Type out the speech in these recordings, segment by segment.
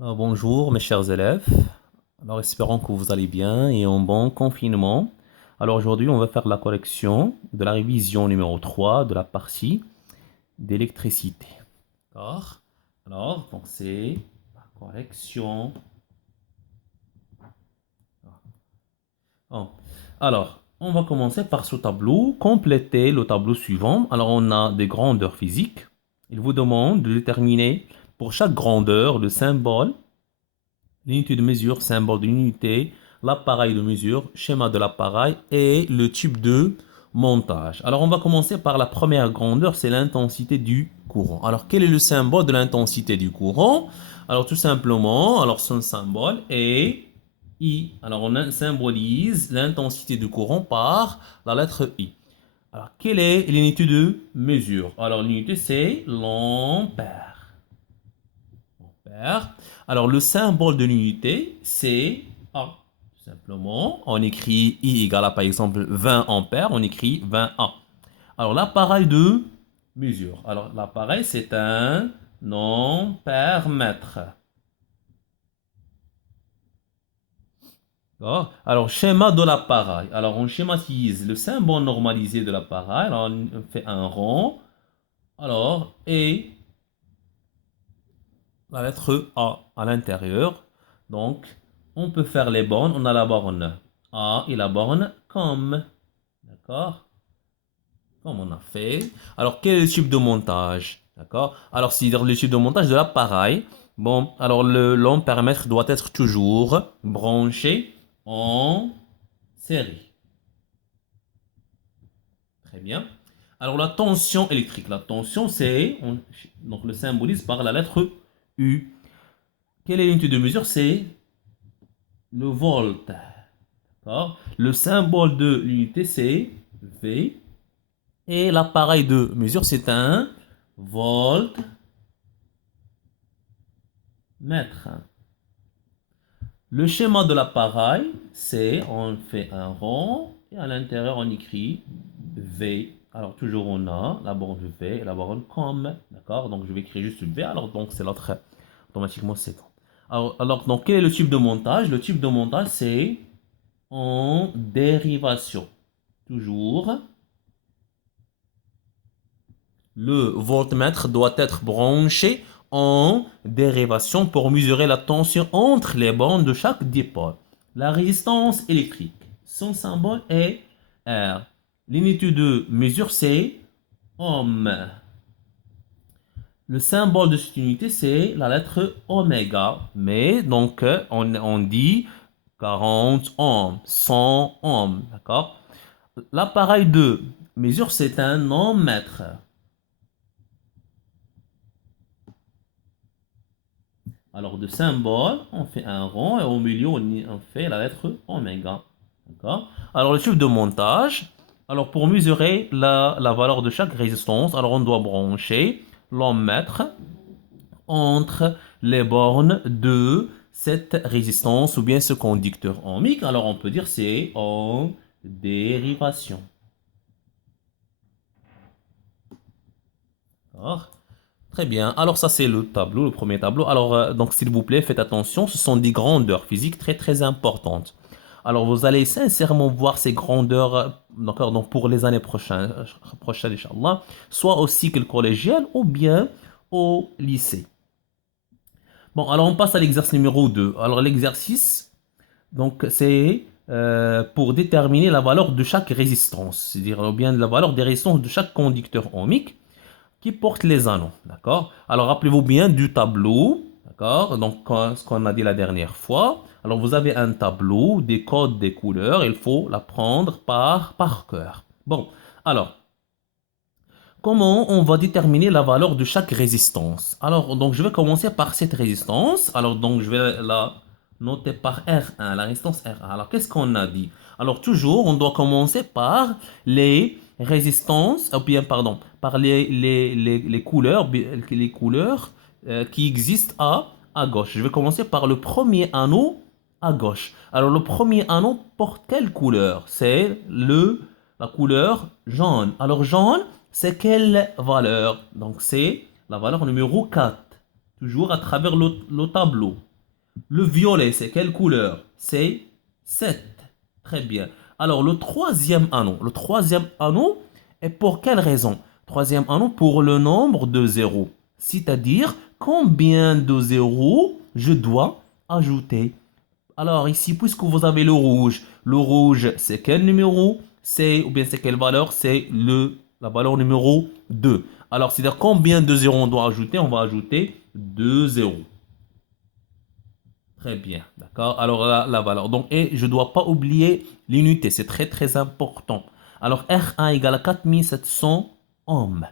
Bonjour mes chers élèves. Alors espérons que vous allez bien et en bon confinement. Alors aujourd'hui on va faire la correction de la révision numéro 3 de la partie d'électricité. D'accord? Alors donc c'est la correction. Bon. Alors on va commencer par ce tableau. Compléter le tableau suivant. Alors on a des grandeurs physiques. Il vous demande de déterminer pour chaque grandeur le symbole, l'unité de mesure, symbole de l'unité, l'appareil de mesure, schéma de l'appareil et le type de montage. Alors, on va commencer par la première grandeur, c'est l'intensité du courant. Alors, quel est le symbole de l'intensité du courant? Alors, tout simplement, alors son symbole est I. Alors, on symbolise l'intensité du courant par la lettre I. Alors, quelle est l'unité de mesure? Alors, l'unité, c'est l'ampère. Alors, le symbole de l'unité, c'est A. Tout simplement, on écrit I égale à, par exemple, 20 ampères, on écrit 20 A. Alors, l'appareil de mesure. Alors, l'appareil, c'est un ampère-mètre. Alors, schéma de l'appareil. Alors, on schématise le symbole normalisé de l'appareil. Alors, on fait un rond. Alors, et la lettre A à l'intérieur. Donc, on peut faire les bornes. On a la borne A et la borne comme. D'accord? Comme on a fait. Alors, quel est le type de montage? D'accord? Alors, c'est le type de montage de l'appareil. Bon, alors l'ampèremètre doit être toujours branché en série. Très bien. Alors, la tension électrique. La tension, c'est. Donc, le symbolise par la lettre U. Quelle est l'unité de mesure? C'est le volt. D'accord. Le symbole de l'unité, c'est V. Et l'appareil de mesure, c'est un voltmètre. Le schéma de l'appareil, c'est on fait un rond et à l'intérieur, on écrit V. Alors, toujours on a la borne V et la borne comme. D'accord. Donc, je vais écrire juste V. Alors, donc, c'est l'autre. Automatiquement, c'est comme. Alors, donc, quel est le type de montage? Le type de montage, c'est en dérivation. Toujours, le voltmètre doit être branché en dérivation pour mesurer la tension entre les bornes de chaque dipôle. La résistance électrique, son symbole est R. L'unité de mesure, c'est ohm. Le symbole de cette unité, c'est la lettre oméga. Mais donc, on dit 40 ohms, 100 ohms. D'accord? L'appareil de mesure, c'est un ohm-mètre. Alors, de symbole, on fait un rond et au milieu, on fait la lettre oméga. D'accord? Alors, le type de montage. Alors, pour mesurer la valeur de chaque résistance, alors on doit brancher l'ohm-mètre entre les bornes de cette résistance ou bien ce conducteur ohmique. Alors, on peut dire c'est en dérivation. D'accord? Très bien. Alors ça c'est le tableau, le premier tableau. Alors donc s'il vous plaît, faites attention, ce sont des grandeurs physiques très très importantes. Alors vous allez sincèrement voir ces grandeurs, d'accord, donc pour les années prochaines, Inch'Allah, soit au cycle collégial ou bien au lycée. Bon, alors on passe à l'exercice numéro 2. Alors l'exercice, donc c'est pour déterminer la valeur de chaque résistance, c'est-à-dire ou bien la valeur des résistances de chaque conducteur ohmique qui porte les anneaux, d'accord? Alors, rappelez-vous bien du tableau, d'accord? Donc, ce qu'on a dit la dernière fois. Alors, vous avez un tableau, des codes, des couleurs, il faut l'apprendre par cœur. Bon, alors, comment on va déterminer la valeur de chaque résistance? Alors, donc, je vais commencer par cette résistance. Alors, donc, je vais la noter par R1, la résistance R1. Alors, qu'est-ce qu'on a dit? Alors, toujours, on doit commencer par les résistances, ou bien, pardon, par les couleurs qui existent à gauche. Je vais commencer par le premier anneau à gauche. Alors, le premier anneau porte quelle couleur? C'est la couleur jaune. Alors, jaune, c'est quelle valeur? Donc, c'est la valeur numéro 4. toujours à travers le tableau. Le violet, c'est quelle couleur? C'est 7. Très bien. Alors, le troisième anneau. Le troisième anneau est pour quelle raison? Troisième anneau pour le nombre de zéros. C'est-à-dire, combien de zéros je dois ajouter? Alors, ici, puisque vous avez le rouge, c'est quel numéro? Ou bien c'est quelle valeur? C'est la valeur numéro 2. Alors, c'est-à-dire combien de zéros on doit ajouter? On va ajouter 2 zéros. Très bien, d'accord. Alors la valeur. Donc, et je ne dois pas oublier l'unité, c'est très très important. Alors R1 égale à 4700 ohms.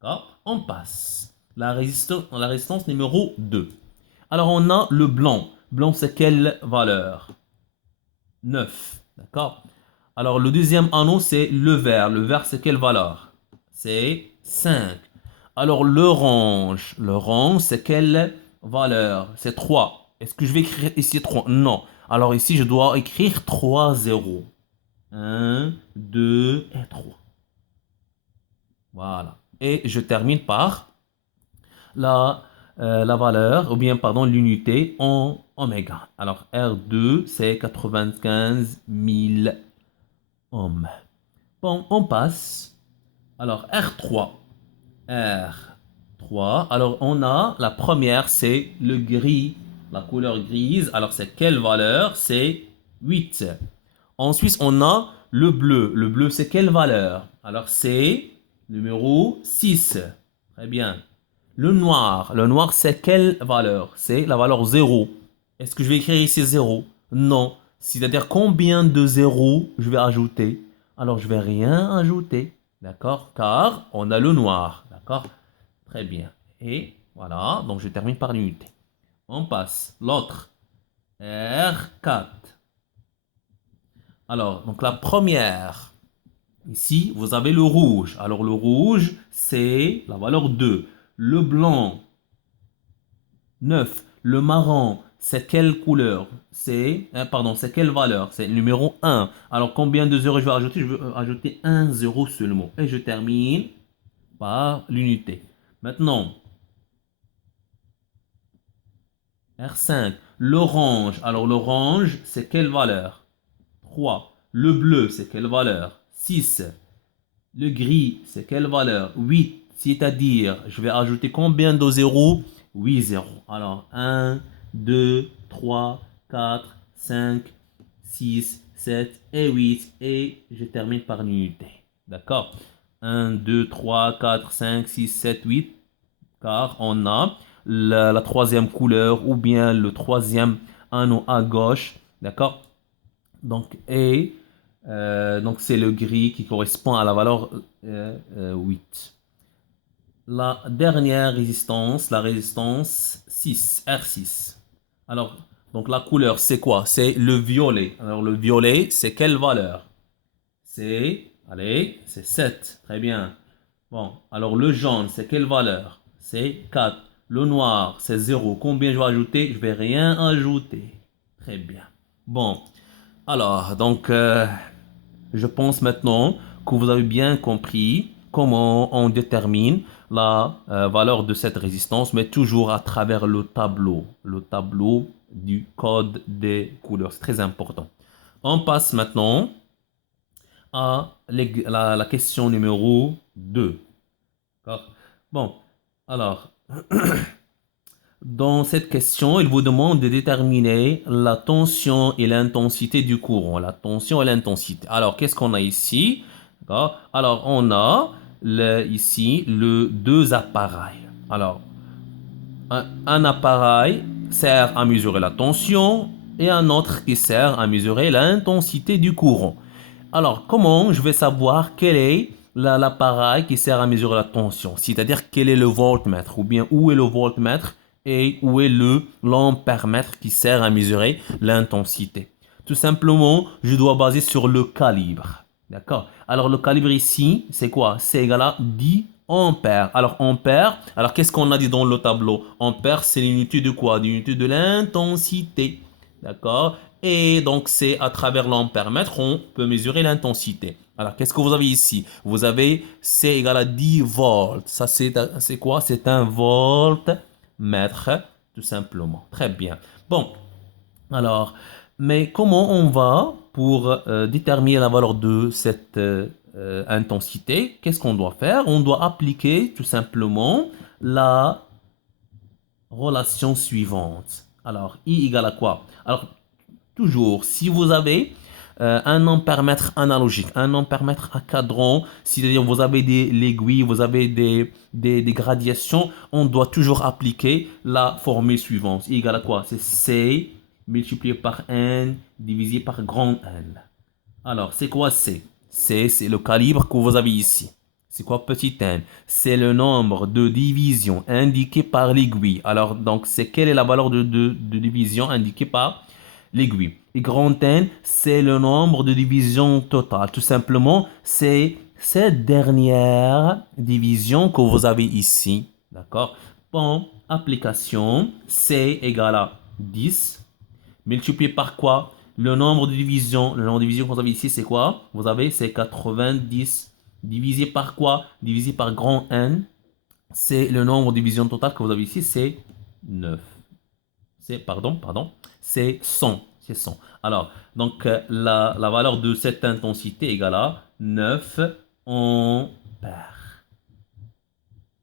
D'accord. On passe. La résistance numéro 2. Alors on a le blanc. Blanc, c'est quelle valeur? 9. D'accord. Alors le deuxième anneau, c'est le vert. Le vert, c'est quelle valeur? C'est 5. Alors l'orange. L'orange, c'est quelle valeur? C'est 3. Est-ce que je vais écrire ici 3? Non. Alors ici, je dois écrire 3 zéros. 1, 2 et 3. Voilà. Et je termine par la, la valeur, ou bien, pardon, l'unité en oméga. Alors, R2, c'est 95 000 ohms. Bon, on passe. Alors, R3. R3. Alors, on a la première, c'est le gris, la couleur grise. Alors, c'est quelle valeur? C'est 8. Ensuite, on a le bleu. Le bleu, c'est quelle valeur? Alors, c'est numéro 6. Très bien. Le noir. Le noir, c'est quelle valeur? C'est la valeur 0. Est-ce que je vais écrire ici 0? Non. C'est-à-dire combien de zéros je vais ajouter? Alors, je vais rien ajouter. D'accord? Car on a le noir. D'accord? Très bien. Et voilà. Donc, je termine par l'unité. On passe. L'autre. R4. Alors, donc la première. Ici, vous avez le rouge. Alors, le rouge, c'est la valeur 2. Le blanc, 9. Le marron, c'est quelle couleur? Pardon, c'est quelle valeur? C'est le numéro 1. Alors, combien de zéros je vais ajouter? Je vais ajouter un zéro seulement. Et je termine par l'unité. Maintenant, R5. L'orange. Alors, l'orange, c'est quelle valeur? 3. Le bleu, c'est quelle valeur? 6. Le gris, c'est quelle valeur? 8. C'est-à-dire, je vais ajouter combien de zéros? 8 zéros. Alors, 1, 2, 3, 4, 5, 6, 7 et 8. Et je termine par l'unité. D'accord? 1, 2, 3, 4, 5, 6, 7, 8. Car on a la troisième couleur ou bien le troisième anneau à gauche. D'accord? Donc, donc c'est le gris qui correspond à la valeur 8. La dernière résistance, la résistance 6, R6. Alors, donc la couleur, c'est quoi? C'est le violet. Alors, le violet, c'est quelle valeur? Allez, c'est 7. Très bien. Bon, alors le jaune, c'est quelle valeur? C'est 4. Le noir, c'est 0. Combien je vais ajouter? Je vais rien ajouter. Très bien. Bon, alors, donc, je pense maintenant que vous avez bien compris comment on détermine la valeur de cette résistance, mais toujours à travers le tableau du code des couleurs. C'est très important. On passe maintenant à la question numéro 2. D'accord? Bon, alors, dans cette question, il vous demande de déterminer la tension et l'intensité du courant. La tension et l'intensité. Alors, qu'est-ce qu'on a ici? D'accord? Alors, on a ici deux appareils. Alors, un appareil sert à mesurer la tension et un autre qui sert à mesurer l'intensité du courant. Alors, comment je vais savoir quel est l'appareil qui sert à mesurer la tension? C'est-à-dire quel est le voltmètre ou bien où est le voltmètre et où est le l'ampèremètre qui sert à mesurer l'intensité. Tout simplement, je dois baser sur le calibre. D'accord? Alors, le calibre ici, c'est quoi? C'est égal à 10 ampères. Alors, ampère, alors qu'est-ce qu'on a dit dans le tableau? Ampère, c'est l'unité de quoi? L'unité de l'intensité. D'accord? Et donc, c'est à travers l'ampèremètre, on peut mesurer l'intensité. Alors, qu'est-ce que vous avez ici? Vous avez C égale à 10 volts. Ça, c'est quoi? C'est un volt mètres, tout simplement. Très bien. Bon, alors, mais comment on va pour déterminer la valeur de cette intensité? Qu'est-ce qu'on doit faire? On doit appliquer tout simplement la relation suivante. Alors, I égale à quoi? Alors, toujours, si vous avez un ampèremètre analogique, un ampèremètre à cadran, c'est-à-dire vous avez l'aiguille, vous avez des gradations, on doit toujours appliquer la formule suivante. I égale à quoi? C'est C multiplié par N divisé par grand N. Alors, c'est quoi C? C, c'est le calibre que vous avez ici. C'est quoi petit n? C'est le nombre de divisions indiqué par l'aiguille. Alors, donc, c'est quelle est la valeur de division indiquée par l'aiguille? Et grand N, c'est le nombre de divisions totales. Tout simplement, c'est cette dernière division que vous avez ici. D'accord? Bon, application, C égale à 10 multiplié par quoi? Le nombre de divisions. Le nombre de divisions que vous avez ici, c'est quoi? Vous avez, c'est 90. Divisé par quoi? Divisé par grand N. C'est le nombre de divisions totales que vous avez ici, c'est 9. Pardon, c'est 100. C'est 100. Alors, donc, la valeur de cette intensité égale à 9 ampères.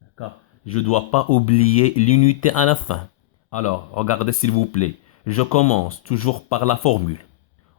D'accord? Je ne dois pas oublier l'unité à la fin. Alors, regardez s'il vous plaît. Je commence toujours par la formule.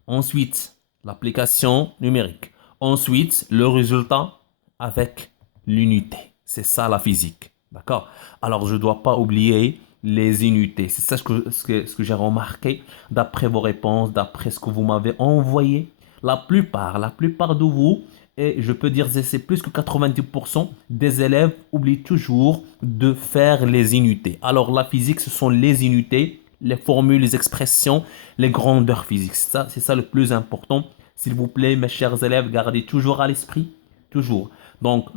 Ensuite, l'application numérique. Ensuite, le résultat avec l'unité. C'est ça la physique. D'accord? Alors, je ne dois pas oublier les unités. C'est ça ce que j'ai remarqué d'après vos réponses, d'après ce que vous m'avez envoyé. La plupart de vous, et je peux dire que c'est plus que 90% des élèves oublient toujours de faire les unités. Alors, la physique, ce sont les unités, les formules, les expressions, les grandeurs physiques. C'est ça le plus important. S'il vous plaît, mes chers élèves, gardez toujours à l'esprit. Toujours. Donc,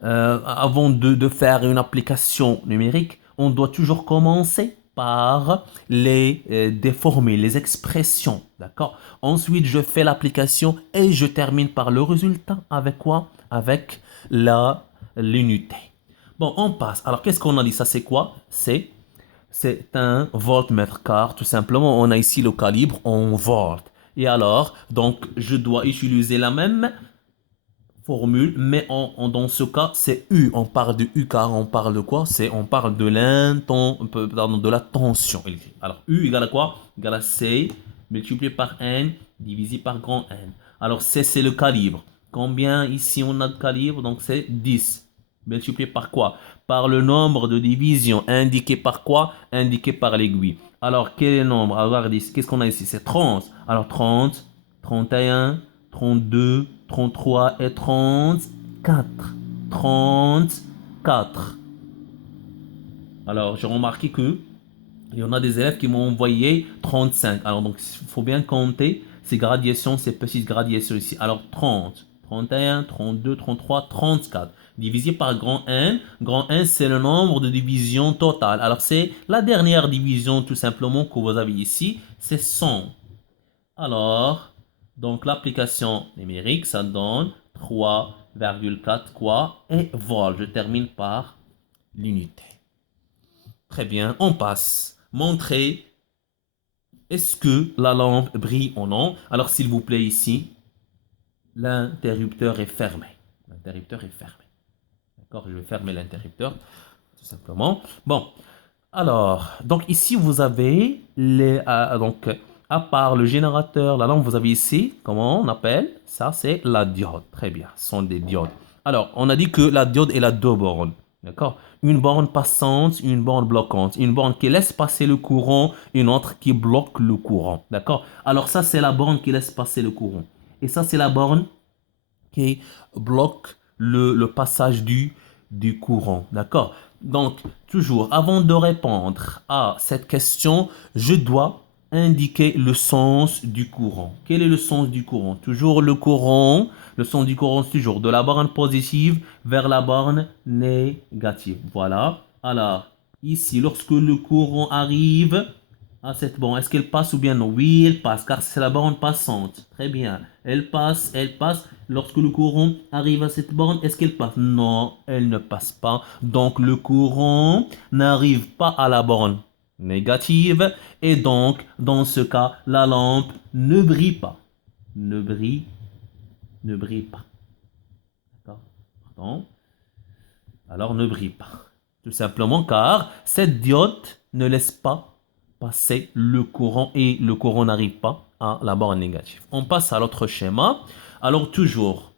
avant de faire une application numérique, on doit toujours commencer par des formules, les expressions. D'accord? Ensuite, je fais l'application et je termine par le résultat. Avec quoi? Avec l'unité. Bon, on passe. Alors, qu'est-ce qu'on a dit? Ça, c'est quoi? C'est un voltmètre car tout simplement on a ici le calibre en volts. Et alors, donc je dois utiliser la même formule, mais dans ce cas c'est U. On parle de U car on parle de quoi? On parle de la tension. Alors U égale à quoi? Égale à C multiplié par N divisé par grand N. Alors C c'est le calibre. Combien ici on a de calibre? Donc c'est 10. Multiplié par quoi? Par le nombre de divisions indiqué par quoi? Indiqué par l'aiguille. Alors, quel est le nombre? Alors, regardez, qu'est-ce qu'on a ici? C'est 30. Alors, 30, 31, 32, 33 et 34. 34. Alors, j'ai remarqué que il y en a des élèves qui m'ont envoyé 35. Alors, donc, il faut bien compter ces gradations, ces petites gradations ici. Alors, 30, 31, 32, 33, 34. Divisé par grand N. Grand N, c'est le nombre de divisions totales. Alors, c'est la dernière division, tout simplement, que vous avez ici. C'est 100. Alors, donc, l'application numérique, ça donne 3,4 quoi? Et vol. Je termine par l'unité. Très bien, on passe. Montrer est-ce que la lampe brille ou non. Alors, s'il vous plaît, ici, l'interrupteur est fermé. L'interrupteur est fermé. D'accord? Je vais fermer l'interrupteur, tout simplement. Bon, alors, donc ici, vous avez donc, à part le générateur, la lampe, vous avez ici, comment on appelle? Ça, c'est la diode. Très bien, ce sont des diodes. Alors, on a dit que la diode est la deux bornes. D'accord? Une borne passante, une borne bloquante. Une borne qui laisse passer le courant, une autre qui bloque le courant. D'accord? Alors, ça, c'est la borne qui laisse passer le courant. Et ça, c'est la borne qui bloque le passage du courant. D'accord? Donc, toujours, avant de répondre à cette question, je dois indiquer le sens du courant. Quel est le sens du courant? Toujours le sens du courant, c'est toujours de la borne positive vers la borne négative. Voilà. Alors, ici, lorsque le courant arrive, à cette borne. Est-ce qu'elle passe ou bien non? Oui, elle passe, car c'est la borne passante. Très bien. Elle passe, elle passe. Lorsque le courant arrive à cette borne, est-ce qu'elle passe? Non, elle ne passe pas. Donc le courant n'arrive pas à la borne négative. Et donc, dans ce cas, la lampe ne brille pas. Ne brille, ne brille pas. D'accord? Pardon. Alors ne brille pas. Tout simplement car cette diode ne laisse pas passer le courant et le courant n'arrive pas à la borne négative. On passe à l'autre schéma. Alors toujours,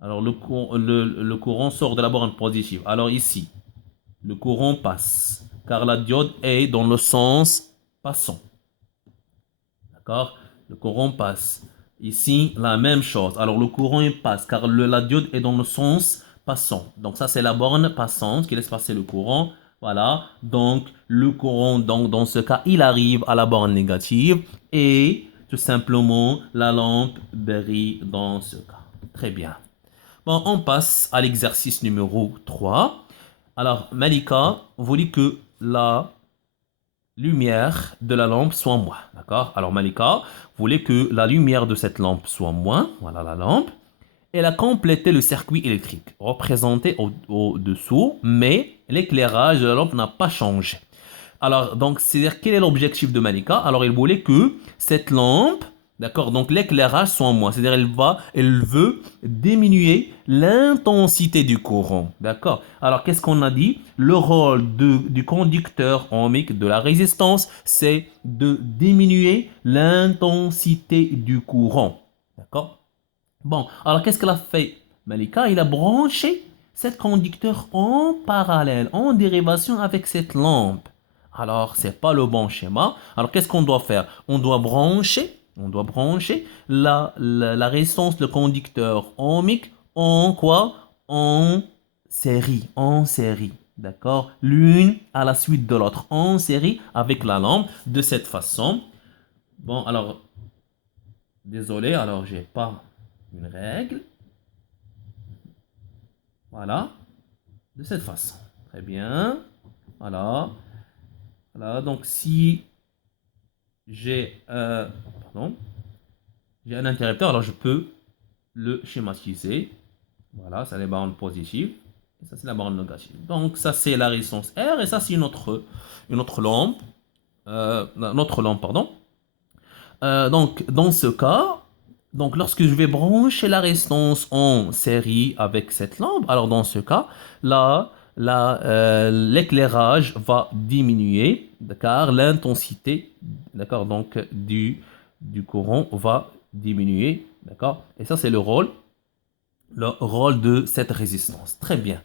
alors le courant sort de la borne positive. Alors ici, le courant passe car la diode est dans le sens passant. D'accord? Le courant passe. Ici, la même chose. Alors, le courant il passe car la diode est dans le sens passant. Donc, ça, c'est la borne passante qui laisse passer le courant. Voilà. Donc, le courant, donc, dans ce cas, il arrive à la borne négative et tout simplement, la lampe brille dans ce cas. Très bien. Bon, on passe à l'exercice numéro 3. Alors, Malika voulait que la lumière de la lampe soit moins. D'accord? Alors Malika voulait que la lumière de cette lampe soit moins. Voilà la lampe. Elle a complété le circuit électrique représenté au-dessous, mais l'éclairage de la lampe n'a pas changé. Alors, donc, c'est-à-dire, quel est l'objectif de Malika? Alors, il voulait que cette lampe, d'accord, donc l'éclairage soit en moins. C'est-à-dire, elle veut diminuer l'intensité du courant. D'accord? Alors, qu'est-ce qu'on a dit? Le rôle du conducteur ohmique de la résistance, c'est de diminuer l'intensité du courant. D'accord? Bon, alors qu'est-ce qu'elle a fait? Malika, il a branché cet conducteur en parallèle, en dérivation avec cette lampe. Alors, c'est pas le bon schéma. Alors, qu'est-ce qu'on doit faire? On doit brancher la résistance de conducteur ohmique en quoi? En série. D'accord? L'une à la suite de l'autre, en série avec la lampe, de cette façon. Bon, alors, désolé, alors j'ai pas une règle. Voilà, de cette façon. Très bien. Voilà. Voilà, donc si j'ai pardon, j'ai un interrupteur, alors je peux le schématiser. Voilà, ça c'est la borne positive. Et ça c'est la borne négative. Donc ça c'est la résistance R et ça c'est une autre lampe. Notre lampe, pardon. Donc dans ce cas, donc lorsque je vais brancher la résistance en série avec cette lampe, alors dans ce cas, là, l'éclairage va diminuer, car l'intensité, d'accord, donc du courant va diminuer, d'accord. Et ça c'est le rôle de cette résistance. Très bien.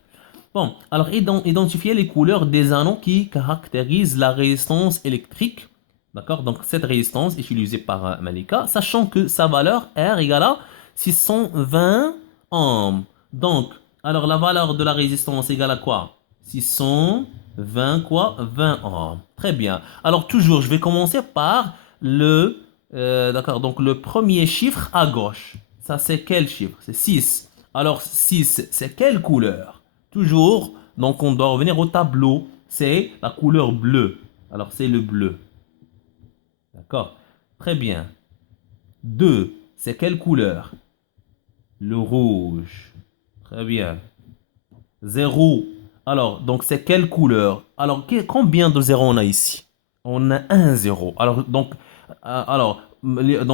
Bon, alors identifier les couleurs des anneaux qui caractérisent la résistance électrique. D'accord? Donc cette résistance utilisée par Malika, sachant que sa valeur R égale à 620 ohms. Donc, alors la valeur de la résistance égale à quoi? 620 quoi? 20 ohms. Très bien. Alors toujours, je vais commencer par d'accord, donc le premier chiffre à gauche. Ça c'est quel chiffre? C'est 6. Alors 6, c'est quelle couleur? Toujours, donc on doit revenir au tableau. C'est la couleur bleue. Alors c'est le bleu. D'accord? Très bien. 2, c'est quelle couleur? Le rouge. Très bien. 0. Alors, donc c'est quelle couleur? Alors, combien de zéros on a ici? On a un zéro. Donc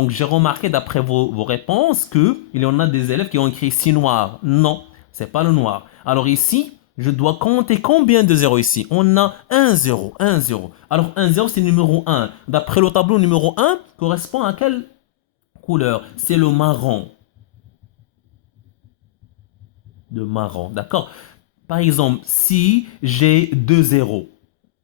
j'ai remarqué d'après vos réponses que il y en a des élèves qui ont écrit ici noir. Non, c'est pas le noir. Alors ici, je dois compter combien de zéros ici? On a un zéro, un zéro. Alors un zéro, c'est le numéro un. D'après le tableau, numéro un correspond à quelle couleur? C'est le marron. Le marron, d'accord? Par exemple, si j'ai deux zéros,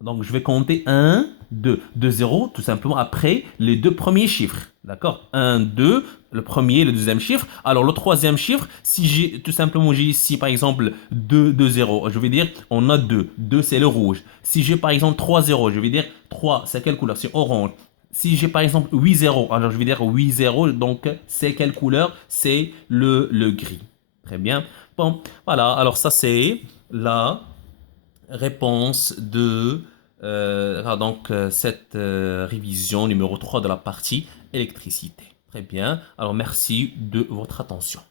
donc je vais compter un, 2. 2 zéros, tout simplement après les deux premiers chiffres. D'accord? Un, 2, le premier, le deuxième chiffre. Alors le troisième chiffre, si j'ai tout simplement j'ai ici par exemple 2, 2 zéros, je vais dire on a 2. 2 c'est le rouge. Si j'ai par exemple 3 zéros, je vais dire 3 c'est quelle couleur? C'est orange. Si j'ai par exemple 8 zéros, alors je vais dire 8 zéros, donc c'est quelle couleur? C'est le gris. Très bien. Bon, voilà, alors ça c'est la réponse de cette révision numéro 3 de la partie électricité. Très bien. Alors merci de votre attention.